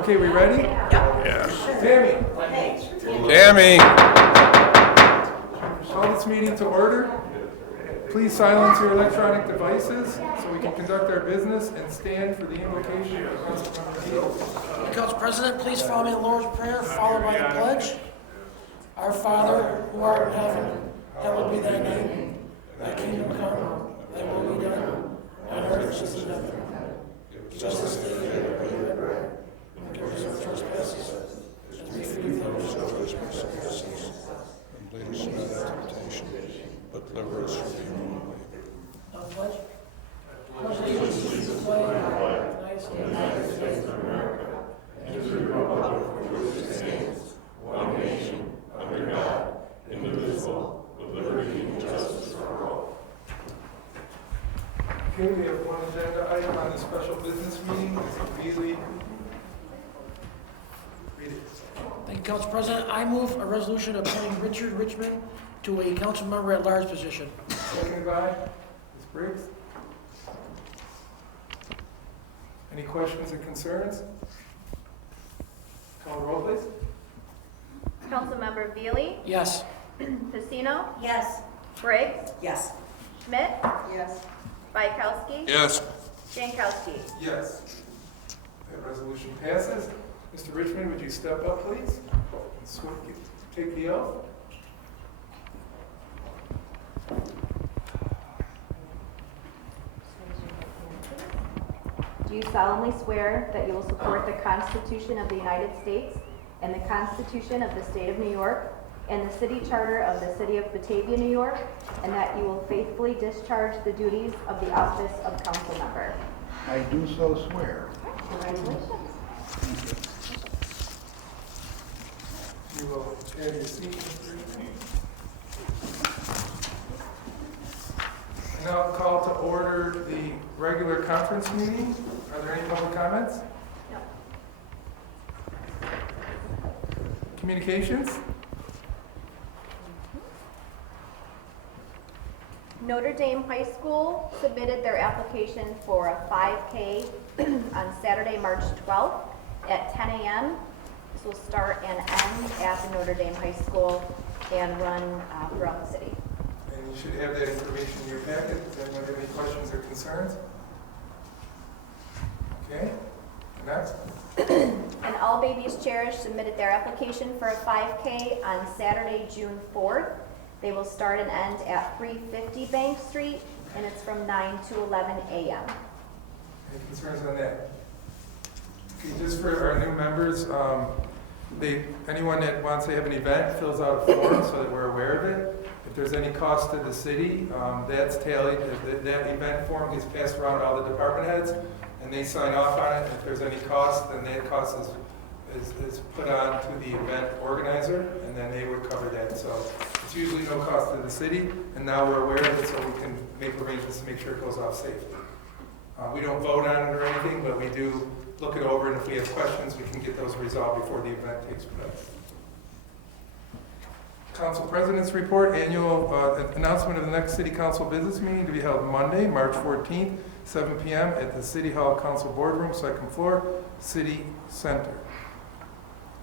Okay, we ready? Yeah. Tammy, Tammy. call this meeting to order. Please silence your electronic devices so we can conduct our business and stand for the invocation of Councilmember Beal. Council President, please follow me in the Lord's Prayer, followed by the pledge. Our Father, who art in heaven, hallowed be thy name. Thy kingdom come, thy will be done, on earth as it is in heaven. Give us this day our daily bread, and forgive us our trespasses, as we forgive those who trespass against us. And lead us not into temptation, but deliver us from evil. On the pledge. Pledge allegiance to the flag of the United States of America, and to the republic for which it stands, one nation, under God, indivisible, with liberty and justice for all. Okay, we have one agenda item on the special business meeting. Mr. Beasley. Read it. Thank you, Council President. I move a resolution appointing Richard Richmond to a council member at large position. Seconded by Ms. Briggs. Any questions or concerns? Call the roll, please. Councilmember Veely, Yes. Pacino, Yes. Briggs, Yes. Schmidt, Yes. Bykowski, Yes. Jankowski. Yes. That resolution passes. Mr. Richmond, would you step up, please? And take the oath. Do you solemnly swear that you will support the Constitution of the United States and the Constitution of the State of New York and the City Charter of the City of Batavia, New York, and that you will faithfully discharge the duties of the office of council member? I do so swear. Congratulations. You will have your seat, Mr. Richmond. And now I'll call to order the regular conference meeting. Are there any public comments? No. Communications? Notre Dame High School submitted their application for a 5K on Saturday, March 12th at 10 a.m. This will start and end at the Notre Dame High School and run throughout the city. And you should have that information in your packet. Does anyone have any questions or concerns? Okay, next. And All Babies Cherished submitted their application for a 5K on Saturday, June 4th. They will start and end at 350 Bank Street, and it's from 9 to 11 a.m. Any concerns on that? Okay, just for our new members, anyone that wants to have an event fills out a form so that we're aware of it. If there's any cost to the city, that's tallied. That event form gets passed around all the department heads, and they sign off on it. If there's any cost, then that cost is put on to the event organizer, and then they would cover that. So it's usually no cost to the city, and now we're aware of it, so we can make arrangements to make sure it goes off safely. We don't vote on it or anything, but we do look it over, and if we have questions, we can get those resolved before the event takes place. Council President's Report, annual announcement of the next City Council business meeting to be held Monday, March 14th, 7 p.m. at the City Hall Council Boardroom, second floor, City Center.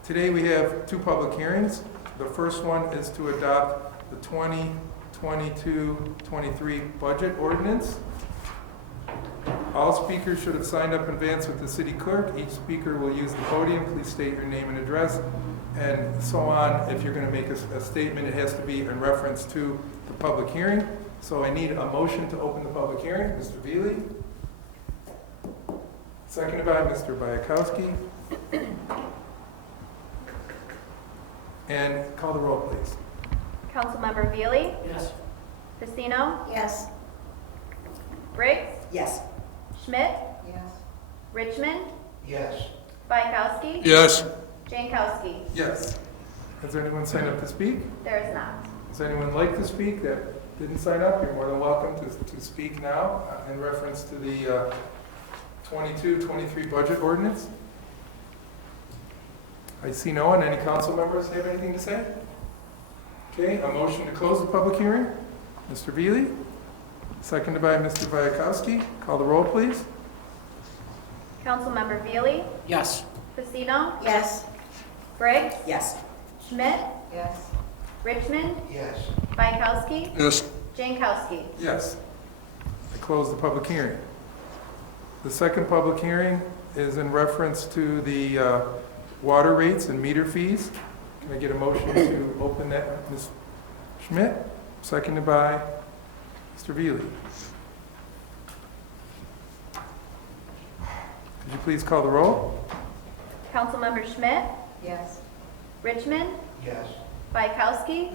Today we have two public hearings. The first one is to adopt the 2022-23 budget ordinance. All speakers should have signed up in advance with the city clerk. Each speaker will use the podium. Please state your name and address, and so on. If you're going to make a statement, it has to be in reference to the public hearing. So I need a motion to open the public hearing. Mr. Veely. Seconded by Mr. Bykowski. And call the roll, please. Councilmember Veely, Yes. Pacino, Yes. Briggs, Yes. Schmidt, Yes. Richmond, Yes. Bykowski, Yes. Jankowski. Yes. Has anyone signed up to speak? There is not. Does anyone like to speak that didn't sign up? You're more than welcome to speak now in reference to the 22-23 budget ordinance. I see no one. Any council members have anything to say? Okay, a motion to close the public hearing. Mr. Veely, seconded by Mr. Bykowski. Call the roll, please. Councilmember Veely, Yes. Pacino, Pacino, Yes. Briggs, Yes. Schmidt, Yes. Richmond, Yes. Bykowski, Yes. Jankowski. Yes. I close the public hearing. The second public hearing is in reference to the water rates and meter fees. Can I get a motion to open that? Ms. Schmidt, seconded by Mr. Veely. Could you please call the roll? Councilmember Schmidt, Yes. Richmond, Yes. Yes. Bykowski,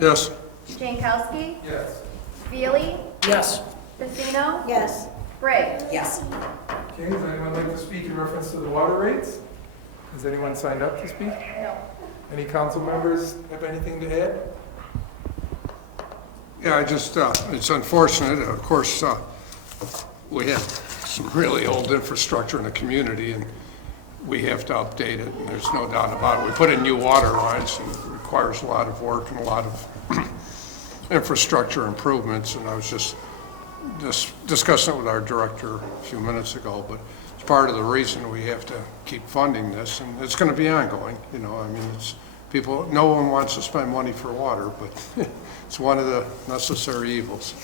Jankowski, Yes. Veely, Yes. Pacino, Yes. Briggs. Yes. Okay, does anyone like to speak in reference to the water rates? Has anyone signed up to speak? No. Any council members have anything to add? Yeah, it's unfortunate, of course, we have some really old infrastructure in the community, and we have to update it, and there's no doubt about it. We put in new water lines, and it requires a lot of work and a lot of infrastructure improvements, and I was just discussing it with our director a few minutes ago, but it's part of the reason we have to keep funding this, and it's going to be ongoing, I mean, no one wants to spend money for water, but it's one of the necessary evils.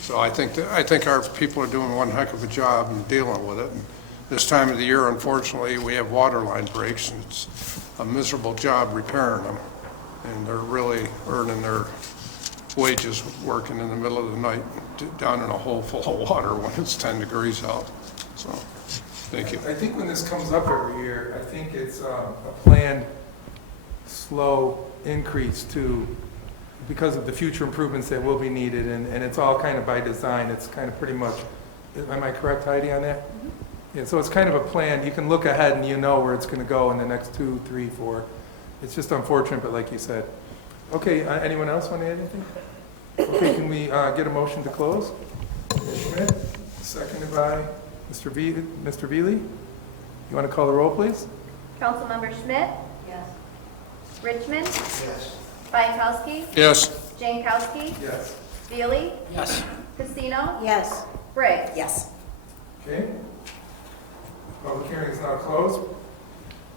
So I think our people are doing one heck of a job in dealing with it. And this time of the year, unfortunately, we have water line breaks, and it's a miserable job repairing them. And they're really earning their wages working in the middle of the night down in a hole full of water when it's 10 degrees out. So, thank you. I think when this comes up every year, I think it's a planned slow increase because of the future improvements that will be needed, and it's all kind of by design. It's kind of pretty much, am I correct, Heidi, on that? Yeah, so it's kind of a plan. You can look ahead and you know where it's going to go in the next 2, 3, 4. It's just unfortunate, but like you said. Okay, anyone else want to add anything? Okay, can we get a motion to close? Ms. Schmidt, seconded by Mr. Veely. You want to call the roll, please? Councilmember Schmidt, Yes. Richmond, Yes. Bykowski, Yes. Jankowski, Yes. Veely, Yes. Pacino, Yes. Briggs. Yes. Okay. Public hearing is now closed.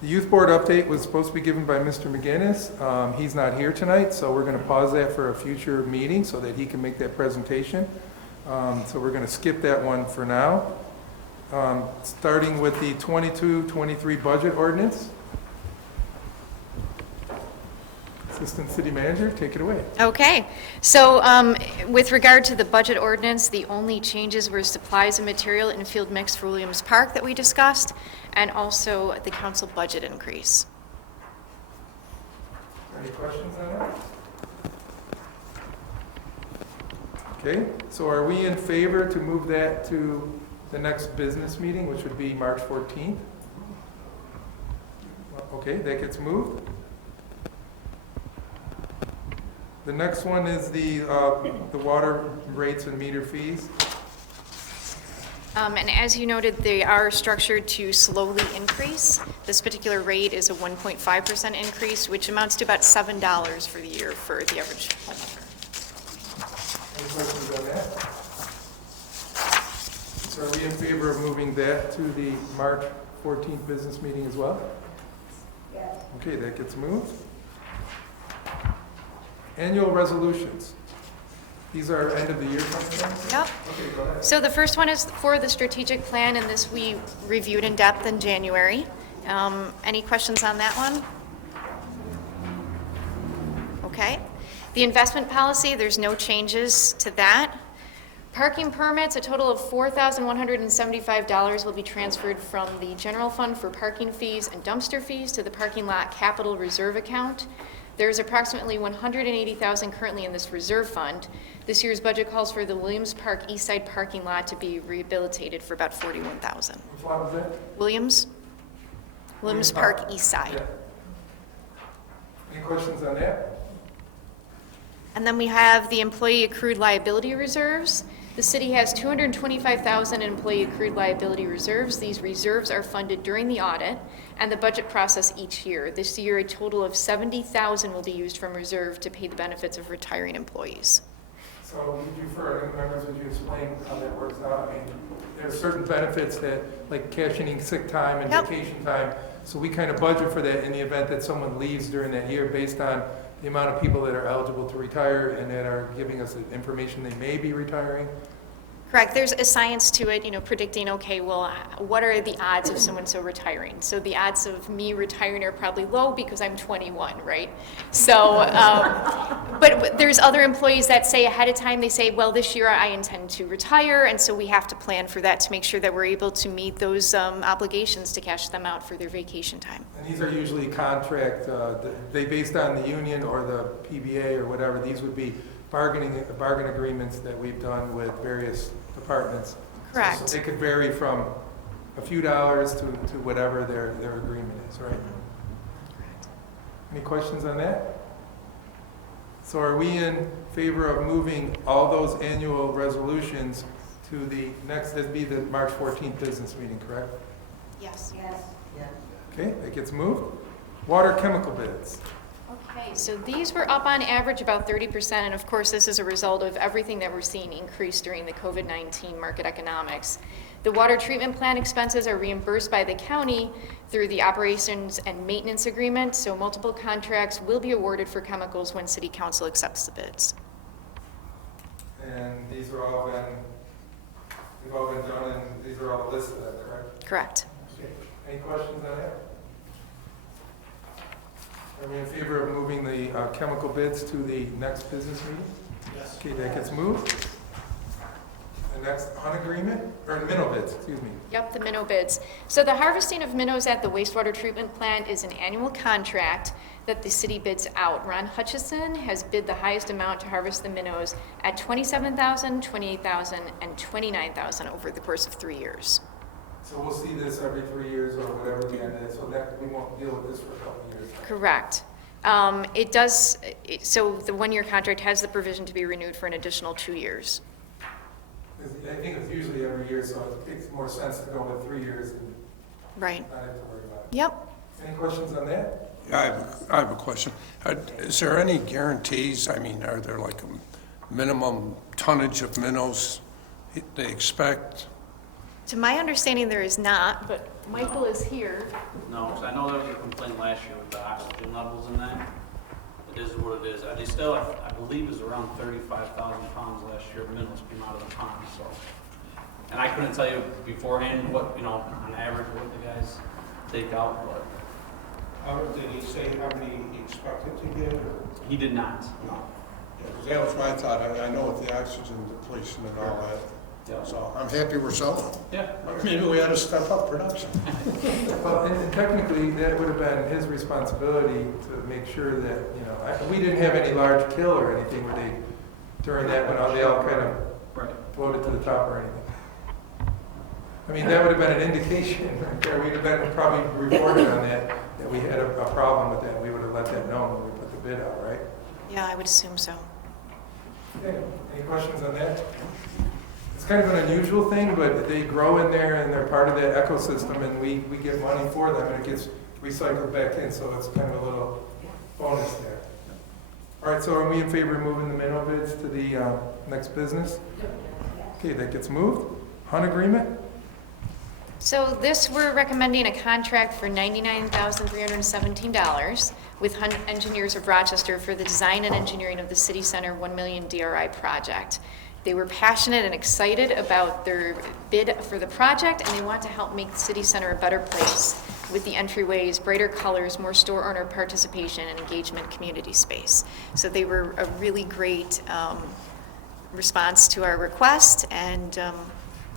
The youth board update was supposed to be given by Mr. McGinnis. He's not here tonight, so we're going to pause that for a future meeting so that he can make that presentation. So we're going to skip that one for now. Starting with the 22-23 budget ordinance. Assistant City Manager, take it away. Okay, so with regard to the budget ordinance, the only changes were supplies and material in field mix for Williams Park that we discussed, and also the council budget increase. Any questions on that? Okay, so are we in favor to move that to the next business meeting, which would be March 14th? Okay, that gets moved. The next one is the water rates and meter fees. And as you noted, they are structured to slowly increase. This particular rate is a 1.5% increase, which amounts to about $7 for the year for the average homeowner. Any questions on that? So are we in favor of moving that to the March 14th business meeting as well? Yes. Okay, that gets moved. Annual resolutions. These are end of the year things? Yep. Okay, go ahead. So the first one is for the strategic plan, and this we reviewed in depth in January. Any questions on that one? Okay. The investment policy, there's no changes to that. Parking permits, a total of $4,175 will be transferred from the general fund for parking fees and dumpster fees to the parking lot capital reserve account. There's approximately $180,000 currently in this reserve fund. This year's budget calls for the Williams Park East Side parking lot to be rehabilitated for about $41,000. Which one was that? Williams Park East Side. Yeah. Any questions on that? And then we have the employee accrued liability reserves. The city has $225,000 in employee accrued liability reserves. These reserves are funded during the audit and the budget process each year. This year, a total of $70,000 will be used from reserve to pay the benefits of retiring employees. So would you, for our new members, would you explain how that works out? I mean, there are certain benefits that, like cashing in sick time and Yep. vacation time, So we kind of budget for that in the event that someone leaves during that year based on the amount of people that are eligible to retire and that are giving us information they may be retiring. Correct. There's a science to it, predicting, okay, well, what are the odds of so-and-so retiring? So the odds of me retiring are probably low because I'm 21, right? So, but there's other employees that say ahead of time, they say, well, this year I intend to retire, and so we have to plan for that to make sure that we're able to meet those obligations to cash them out for their vacation time. And these are usually contract, they based on the union or the PBA or whatever. These would be bargain agreements that we've done with various departments. Correct. So they could vary from a few dollars to whatever their agreement is, right? Correct. Any questions on that? So are we in favor of moving all those annual resolutions to the next, that'd be the March 14th business meeting, correct? Yes. Yes. Yes. Okay, that gets moved. Water chemical bids. Okay, so these were up on average about 30%, and of course, this is a result of everything that we're seeing increase during the COVID-19 market economics. The water treatment plant expenses are reimbursed by the county through the operations and maintenance agreement, so multiple contracts will be awarded for chemicals when City Council accepts the bids. And these are all they've all been done, and these are all listed, correct? Correct. Okay. Any questions on that? Are we in favor of moving the chemical bids to the next business meeting? Yes. Okay, that gets moved. The next agreement, or minnow bids, excuse me. Yep, the minnow bids. So the harvesting of minnows at the wastewater treatment plant is an annual contract that the city bids out. Ron Hutchison has bid the highest amount to harvest the minnows at $27,000, $28,000, and $29,000 over the course of 3 years. So we'll see this every 3 years or whatever the end is, so that we won't deal with this for a couple of years. Correct. So the one-year contract has the provision to be renewed for an additional 2 years. I think it's usually every year, so it makes more sense to go with 3 years and Right. not have to worry about it. Yep. Any questions on that? I have a question. Is there any guarantees? I mean, are there like a minimum tonnage of minnows they expect? To my understanding, there is not, but Michael is here. No, 'cause I know there was a complaint last year with the oxygen levels in that. It is what it is. They still, I believe, it was around 35,000 pounds last year of minnows came out of the pond, so. And I couldn't tell you beforehand what, on average, what the guys take out, but Did he say how many he expected to get, or? he did not. No. Yeah, because that was my thought. I know with the oxygen depletion and all that. Yeah. So I'm happy we're selling. Yeah. Maybe we ought to step up production. Well, and technically, that would have been his responsibility to make sure that, we didn't have any large kill or anything where they, during that, when they all kind of Right. floated to the top or anything. I mean, that would have been an indication right there. We'd have been probably reported on that we had a problem with that. We would have let them know when we put the bid out, right? Yeah, I would assume so. Okay, any questions on that? It's kind of an unusual thing, but they grow in there and they're part of that ecosystem and we get money for them and it gets recycled back in, so it's kind of a little bonus there. All right, so are we in favor of moving the minnow bids to the next business? Okay, that gets moved. Hunt agreement? So this, we're recommending a contract for $99,317 with Hunt Engineers of Rochester for the design and engineering of the City Center 1 million DRI project. They were passionate and excited about their bid for the project, and they want to help make the City Center a better place with the entryways, brighter colors, more store owner participation, and engagement community space. So they were a really great response to our request, and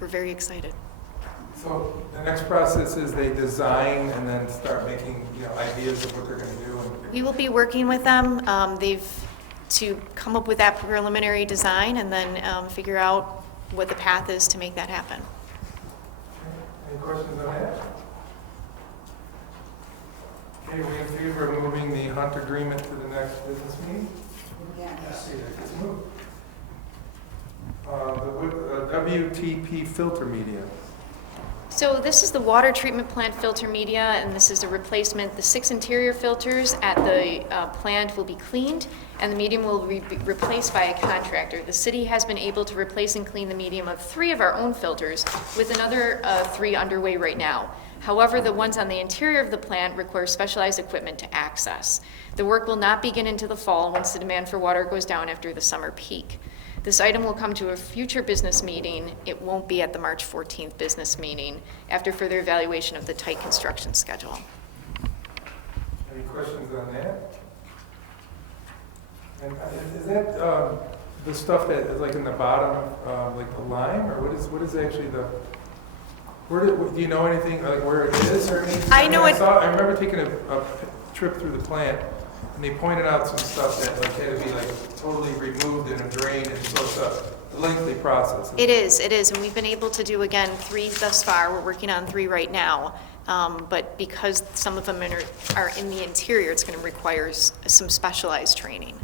we're very excited. So the next process is they design and then start making, ideas of what they're going to do. We will be working with them. To come up with that preliminary design and then figure out what the path is to make that happen. Any questions on that? Okay, we in favor of moving the Hunt agreement to the next business meeting? Yes. Okay, that gets moved. The WTP filter media. So this is the water treatment plant filter media, and this is a replacement. The 6 interior filters at the plant will be cleaned, and the medium will be replaced by a contractor. The city has been able to replace and clean the medium of 3 of our own filters, with another 3 underway right now. However, the ones on the interior of the plant require specialized equipment to access. The work will not begin into the fall once the demand for water goes down after the summer peak. This item will come to a future business meeting. It won't be at the March 14th business meeting after further evaluation of the tight construction schedule. Any questions on that? And is that the stuff that is like in the bottom, like the lime, or what is actually the, do you know anything, like where it is or anything? I know it. I remember taking a trip through the plant, and they pointed out some stuff that like had to be like totally removed in a drain, and so it's a lengthy process. It is, and we've been able to do, again, 3 thus far. We're working on 3 right now. But because some of them are in the interior, it's going to require some specialized training.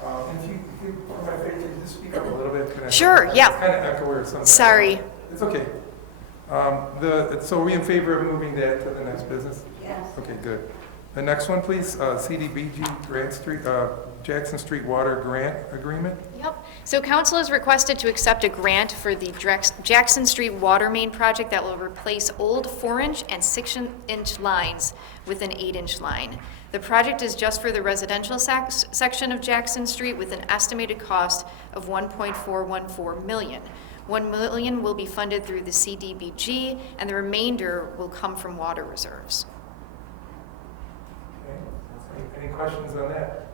And if you for my favor, could you just speak up a little bit? Sure, yeah. It's kind of echo or something. Sorry. It's okay. So are we in favor of moving that to the next business? Yes. Okay, good. The next one, please, CDBG Grant Street, Jackson Street Water Grant Agreement. Yep. So council has requested to accept a grant for the Jackson Street Water Main project that will replace old 4-inch and 6-inch lines with an 8-inch line. The project is just for the residential section of Jackson Street with an estimated cost of $1.414 million. $1 million will be funded through the CDBG, and the remainder will come from water reserves. Okay. Any questions on that?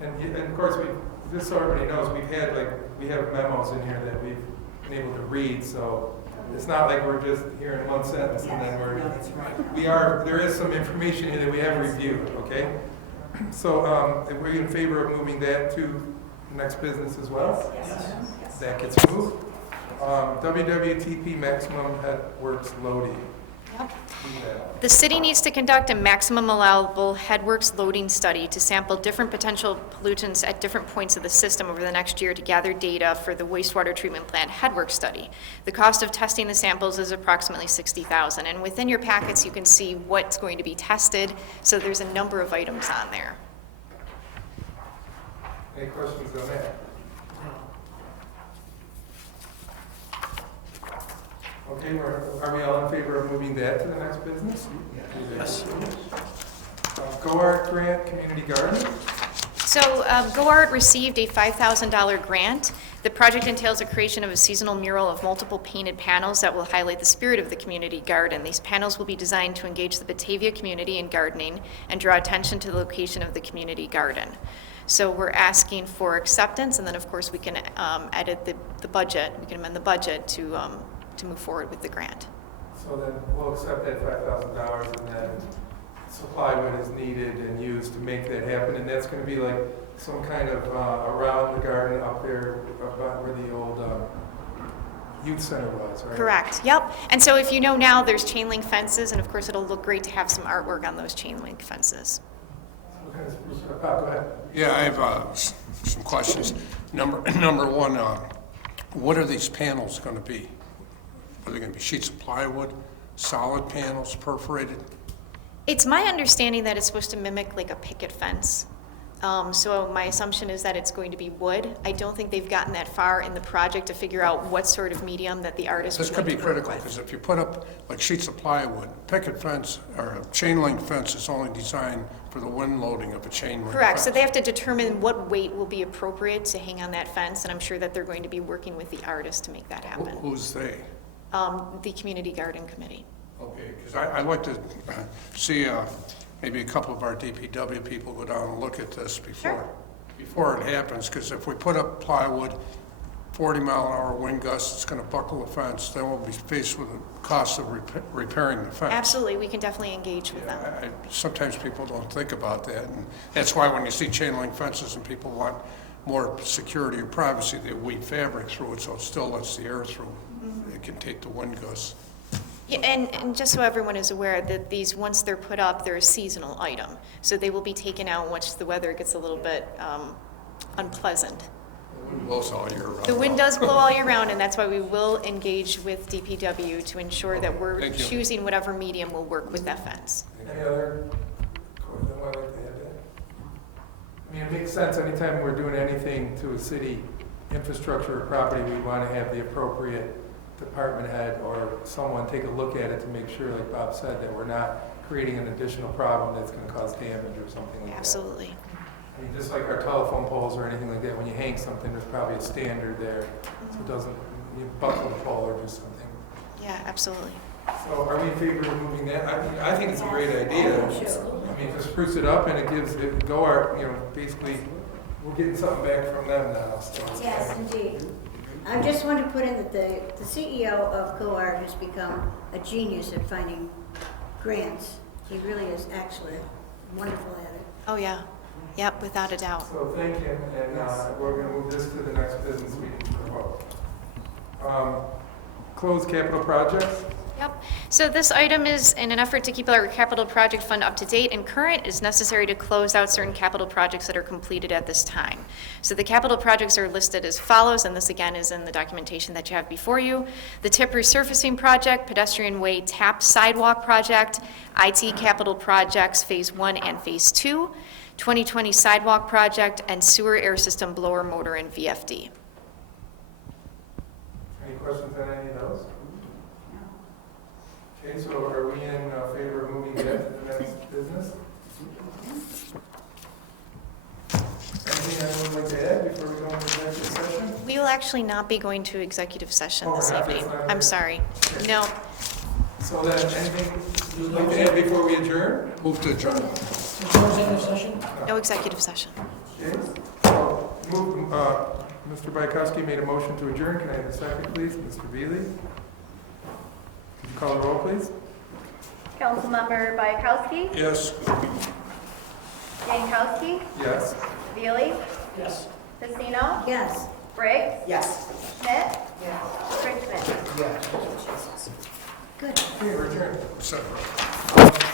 And of course, just so everybody knows, we have memos in here that we've been able to read, so it's not like we're just hearing one sentence and then there is some information here that we have reviewed, okay? So, are we in favor of moving that to the next business as well? Yes. That gets moved. WWTP maximum headworks loading. Yep. The city needs to conduct a maximum allowable headworks loading study to sample different potential pollutants at different points of the system over the next year to gather data for the wastewater treatment plant headworks study. The cost of testing the samples is approximately $60,000, and within your packets you can see what's going to be tested, so there's a number of items on there. Any questions on that? Okay, are we all in favor of moving that to the next business? Yes. GoArt Grant Community Garden. So GoArt received a $5,000 grant. The project entails a creation of a seasonal mural of multiple painted panels that will highlight the spirit of the community garden. These panels will be designed to engage the Batavia community in gardening and draw attention to the location of the community garden. So we're asking for acceptance, and then of course we can edit the budget, we can amend the budget to move forward with the grant. So then we'll accept that $5,000 and then supply what is needed and used to make that happen. And that's going to be like some kind of around the garden up there about where the old youth center was, right? Correct, yep. And so if you know now, there's chain link fences, and of course it'll look great to have some artwork on those chain link fences. Go ahead. Yeah, I have some questions. Number one, what are these panels going to be? Are they going to be sheets of plywood, solid panels, perforated? It's my understanding that it's supposed to mimic like a picket fence. So my assumption is that it's going to be wood. I don't think they've gotten that far in the project to figure out what sort of medium that the artist This would could like be to work critical, with. because if you put up like sheets of plywood, picket fence or a chain link fence is only designed for the wind loading of a chain link Correct, so fence. they have to determine what weight will be appropriate to hang on that fence, and I'm sure that they're going to be working with the artist to make that happen. Who's they? The Community Garden Committee. Okay, because I'd like to see maybe a couple of our DPW people go down and look at this before it happens, because if we put up plywood, 40-mile-an-hour wind gusts, it's going to buckle the fence, then we'll be faced with the cost of repairing the fence. Absolutely, we can definitely engage with them. Sometimes people don't think about that, and that's why when you see chain link fences and people want more security or privacy, they weave fabric through it so it still lets the air through. It can take the wind gusts. Yeah, and just so everyone is aware that these, once they're put up, they're a seasonal item. So they will be taken out once the weather gets a little bit unpleasant. The wind blows all year round. The wind does blow all year round, and that's why we will engage with DPW to ensure that we're Thank you. choosing whatever medium will work with that fence. Any other questions? I'd like to add that. I mean, it makes sense anytime we're doing anything to a city infrastructure or property, we want to have the appropriate department head or someone take a look at it to make sure, like Bob said, that we're not creating an additional problem that's going to cause damage or something like that. Absolutely. I mean, just like our telephone poles or anything like that, when you hang something, there's probably a standard there, so it doesn't, you buckle the pole or do something. Yeah, absolutely. So are we in favor of moving that? I mean, I think it's a great idea. I mean, to spruce it up and it gives, it go our, you know, basically, we're getting something back from them now, so. Yes, indeed. I just want to put in that the CEO of COAR has become a genius at finding grants. He really is actually wonderful at it. Oh, yeah. Yep, without a doubt. So thank him, and we're gonna move this to the next business meeting for vote. Closed capital projects? Yep. So this item is in an effort to keep our capital project fund up to date and current, is necessary to close out certain capital projects that are completed at this time. So the capital projects are listed as follows, and this again is in the documentation that you have before you. The tip resurfacing project, pedestrian way tap sidewalk project, IT capital projects Phase 1 and Phase 2, 2020 sidewalk project, and sewer air system blower motor and VFD. Any questions on any of those? Okay, so are we in favor of moving that to the next business? Anything anyone would like to add before we go into executive session? We will actually not be going to executive session Oh, this that's evening. not I'm good. sorry. No. So then, anything you'd like to add before we adjourn? Move to adjourn. Executive session? No executive session. Okay, so move, Mr. Bykowski made a motion to adjourn. Can I have a second, please? Mr. Veely? Could you call the roll, please? Councilmember Bayakowski, Yes. Jankowski, Yes. Veely, Yes. Pacino, Yes. Briggs, Yes. Schmidt, Brickman. Yes. Good. Okay, we're adjourned. Separate.